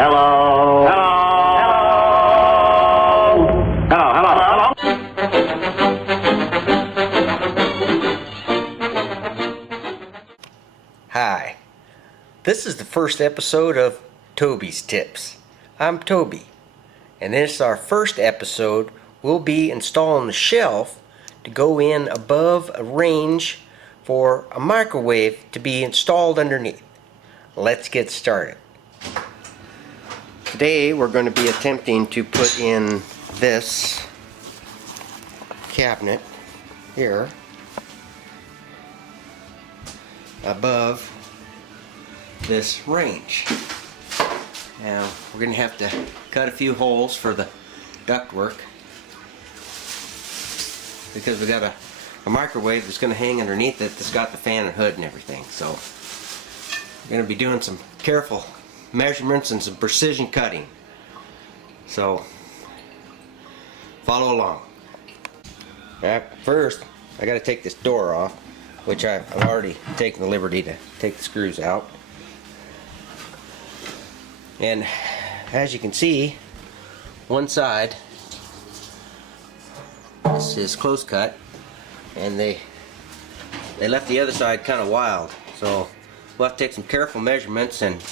Hello. Hello. Hello. Hello. Hello. Hi. This is the first episode of Toby's Tips. I'm Toby, and this is our first episode. We'll be installing a shelf to go in above a range for a microwave to be installed underneath. Let's get started. Today we're going to be attempting to put in this cabinet here above this range. Now we're going to have to cut a few holes for the ductwork because we got a microwave that's going to hang underneath it that's got the fan and hood and everything. So we're going to be doing some careful measurements and some precision cutting. So follow along. First I got to take this door off, which I've already taken the liberty to take the screws out. And as you can see, one side this is close cut, and they left the other side kind of wild. So we'll have to take some careful measurements, and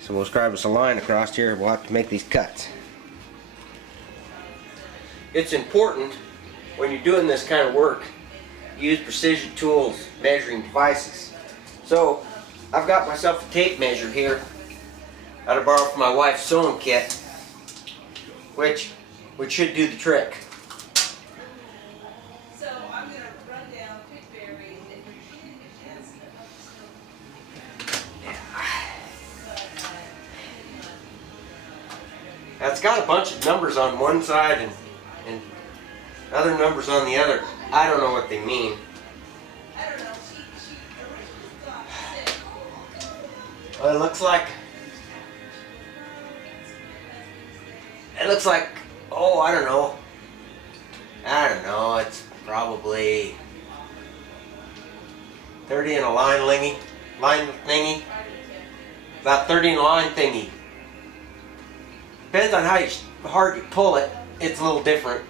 so we'll scribe us a line across here. We'll have to make these cuts. It's important when you're doing this kind of work, use precision tools, measuring devices. So I've got myself a tape measure here that I borrowed from my wife's sewing kit, which should do the trick. So I'm going to run down pickberry and That's got a bunch of numbers on one side and other numbers on the other. I don't know what they mean. I don't know, she thought Well, it looks like, oh, I don't know, it's probably 30 in a line thingy, about 30 in a line thingy. Depends on how hard you pull it, it's a little different.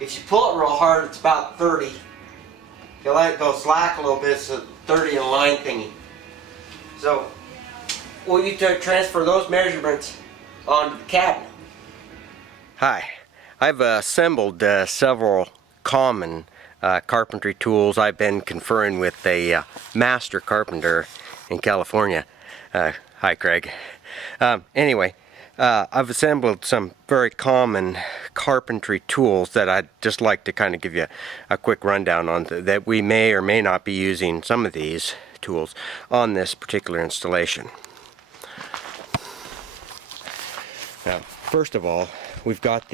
If you pull it real hard, it's about 30. If you let it go slack a little bit, it's a 30 in a line thingy. So we'll need to transfer those measurements onto the cabinet. Hi, I've assembled several common carpentry tools. I've been conferring with a master carpenter in California. Hi, Craig. Anyway, I've assembled some very common carpentry tools that I'd just like to kind of give you a quick rundown on, that we may or may not be using some of these tools on this particular installation. Now, first of all, we've got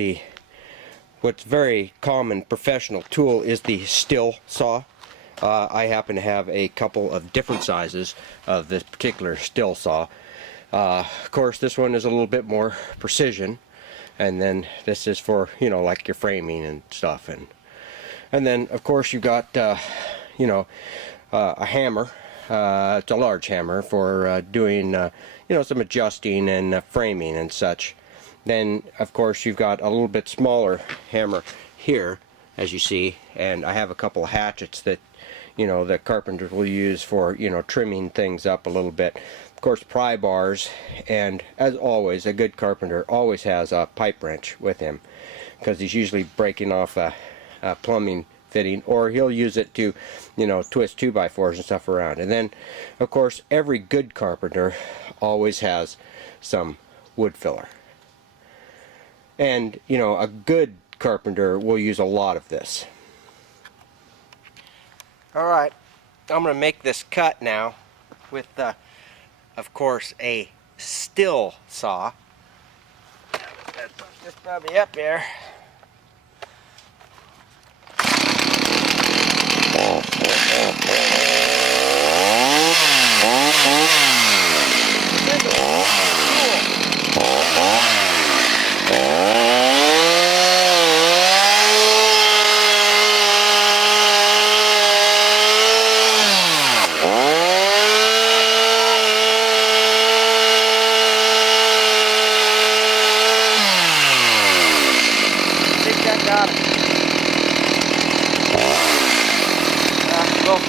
what's very common professional tool is the still saw. I happen to have a couple of different sizes of this particular still saw. Of course, this one is a little bit more precision, and then this is for, you know, like your framing and stuff, and then of course you've got a hammer. It's a large hammer for doing some adjusting and framing and such. Then of course you've got a little bit smaller hammer here, as you see, and I have a couple of hatchets that that carpenters will use for trimming things up a little bit. Of course, pry bars, and as always, a good carpenter always has a pipe wrench with him, because he's usually breaking off a plumbing fitting, or he'll use it to twist 2x4s and stuff around. And then of course every good carpenter always has some wood filler, and a good carpenter will use a lot of this. Alright, I'm going to make this cut now with of course a still saw. That's probably up there.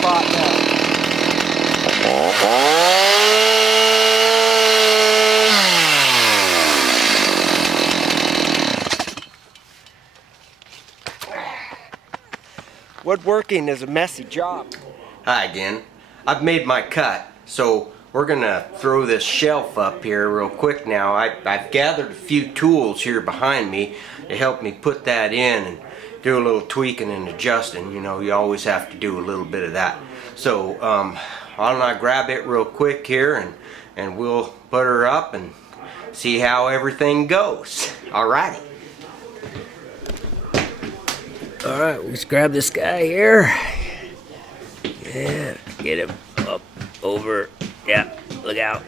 spot now. Woodworking is a messy job. Hi again. I've made my cut, so we're gonna throw this shelf up here real quick now. I've gathered a few tools here behind me to help me put that in and do a little tweaking and adjusting. You know, you always have to do a little bit of that. So why don't I grab it real quick here and we'll put her up and see how everything goes. Alrighty. Alright, let's grab this guy here. Yeah, get him up, over. Yeah, look out.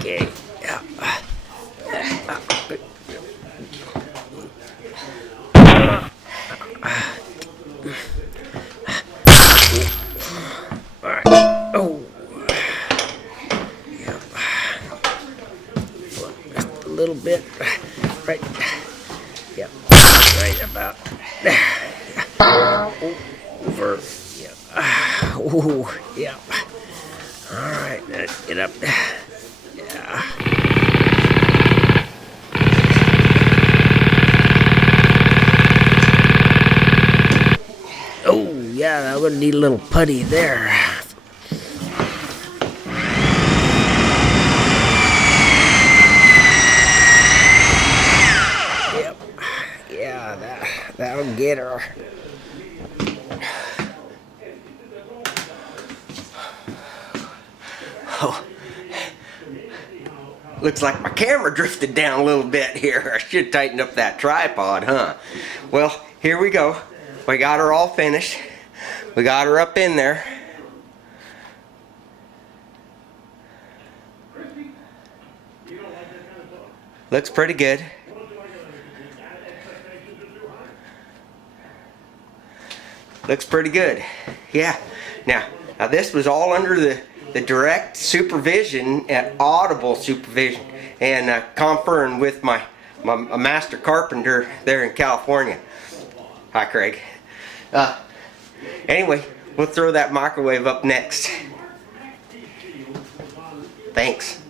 Okay, yeah. Alright, oh. Yeah. Just a little bit. Right. Yep, right about there. Over. Yeah. Ooh, yeah. All right, let's get up. Yeah. Oh, yeah, I'm gonna need a little putty there. Yep. Yeah, that'll get her. Oh, looks like my camera drifted down a little bit here. I should tighten up that tripod, huh? Well, here we go. We got her all finished. We got her up in there. Looks pretty good. Looks pretty good. Yeah. Now this was all under the direct supervision and audible supervision and conferring with my master carpenter there in California. Hi, Craig. Anyway, we'll throw that microwave up next. Thanks.